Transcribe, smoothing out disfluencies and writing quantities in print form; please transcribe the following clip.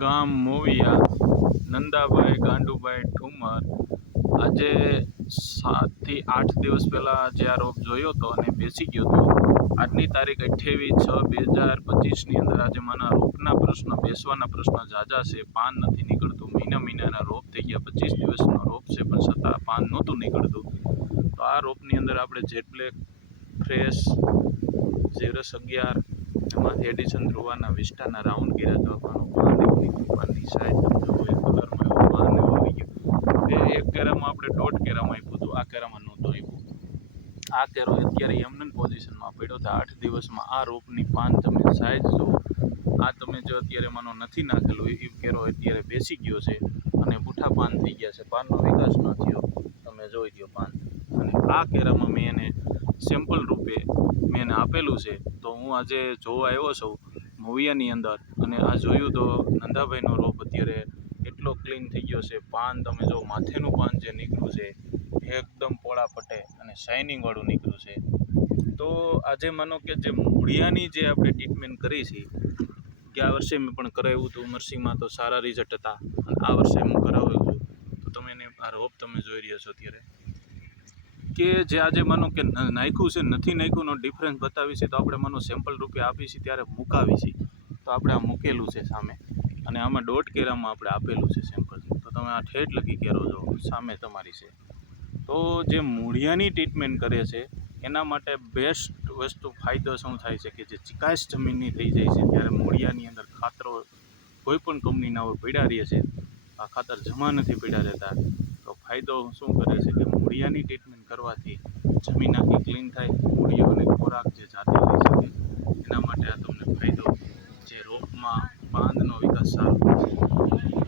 ગામ મોવિયા નંદાભાઈ ગાંડુભાઈ ઠુમર આજે 7 થી 8 દિવસ પહેલાં જે આ રોપ જોયો હતો અને બેસી ગયો હતો. આજની તારીખ 28/6/2025ની અંદર આજે માના રોપના પ્રશ્ન બેસવાના પ્રશ્ન ઝાઝા છે. પાન નથી નીકળતું. મહિનાના રોપ થઈ ગયા, 25 દિવસનો રોપ છે પણ છતાં પાન નહોતું નીકળતું. તો આ રોપની અંદર આપણે જેટ બ્લેક ફ્રેશ 011 એમાંથી એડિશન ધ્રુવાના વિસ્ટાના રાઉન્ડ કર્યા તો પાનની સાઈઝ કલરમાં એવો પાન એવો આવી ગયો. એક કેરામાં આપણે 1.5 કેરામાં આપ્યું હતું, આ કેરામાં નહોતું આપ્યું. આ કેરો અત્યારે એમનન પોઝિશનમાં પડ્યો તો 8 દિવસમાં આ રોપની પાન તમે સાઈઝ જુઓ. આ તમે જો અત્યારે માનો નથી નાખેલું એ કેરો અત્યારે બેસી ગયો છે અને બૂઠા પાન થઈ ગયા છે. પાનનો વિકાસ ન થયો, તમે જોઈ દો પાન. અને આ કેરામાં મેં એને સેમ્પલ રૂપે મેં એને આપેલું છે. તો હું આજે જોવા આવ્યો છું મોવિયાની અંદર અને આ જોયું તો નંદાભાઈનો રોપ અત્યારે એટલો ક્લીન થઈ ગયો છે. પાન તમે જો માથેનું પાન જે નીકળ્યું છે એકદમ પોળા પટે અને શાઇનિંગવાળું નીકળ્યું છે. તો આજે માનો કે જે મૂળિયાની જે આપણે ટ્રીટમેન્ટ કરી છે, ગયા વર્ષે મેં પણ કરાવ્યું હતું મરસીમાં તો સારા રિઝલ્ટ હતા અને આ વર્ષે હું કરાવ્યું છું. તો તમે એને આ રોપ તમે જોઈ રહ્યા છો અત્યારે કે જે આજે માનો કે નાખ્યું છે નથી નાખ્યુંનો ડિફરન્સ બતાવી છે. તો આપણે માનો સેમ્પલ રૂપે આપી છે ત્યારે મૂકાવી છે. તો આપણે આ મૂકેલું છે સામે અને આમાં 1.5 કેરામાં આપણે આપેલું છે સેમ્પલ. તો તમે આ ઠેઠ લગી કેરો જો સામે તમારી છે. તો જે મૂળિયાની ટ્રીટમેન્ટ કરે છે એના માટે બેસ્ટ વસ્તુ ફાયદો શું થાય છે કે જે ચિકાશ જમીનની થઈ જાય છે ત્યારે મૂળિયાની અંદર ખાતરો કોઈ પણ કંપનીના હોય પડ્યા રહે છે. આ ખાતર જમા નથી પડ્યા રહેતા. તો ફાયદો શું કરે છે કે મૂળિયાની ટ્રીટમેન્ટ કરવાથી જમીન આખી ક્લીન થાય, મૂળિયાઓને ખોરાક જે જાતે લઈ શકે એના માટે આ તમને ફાયદો જે રોપમાં પાંદનો વિકાસ સારો થાય છે.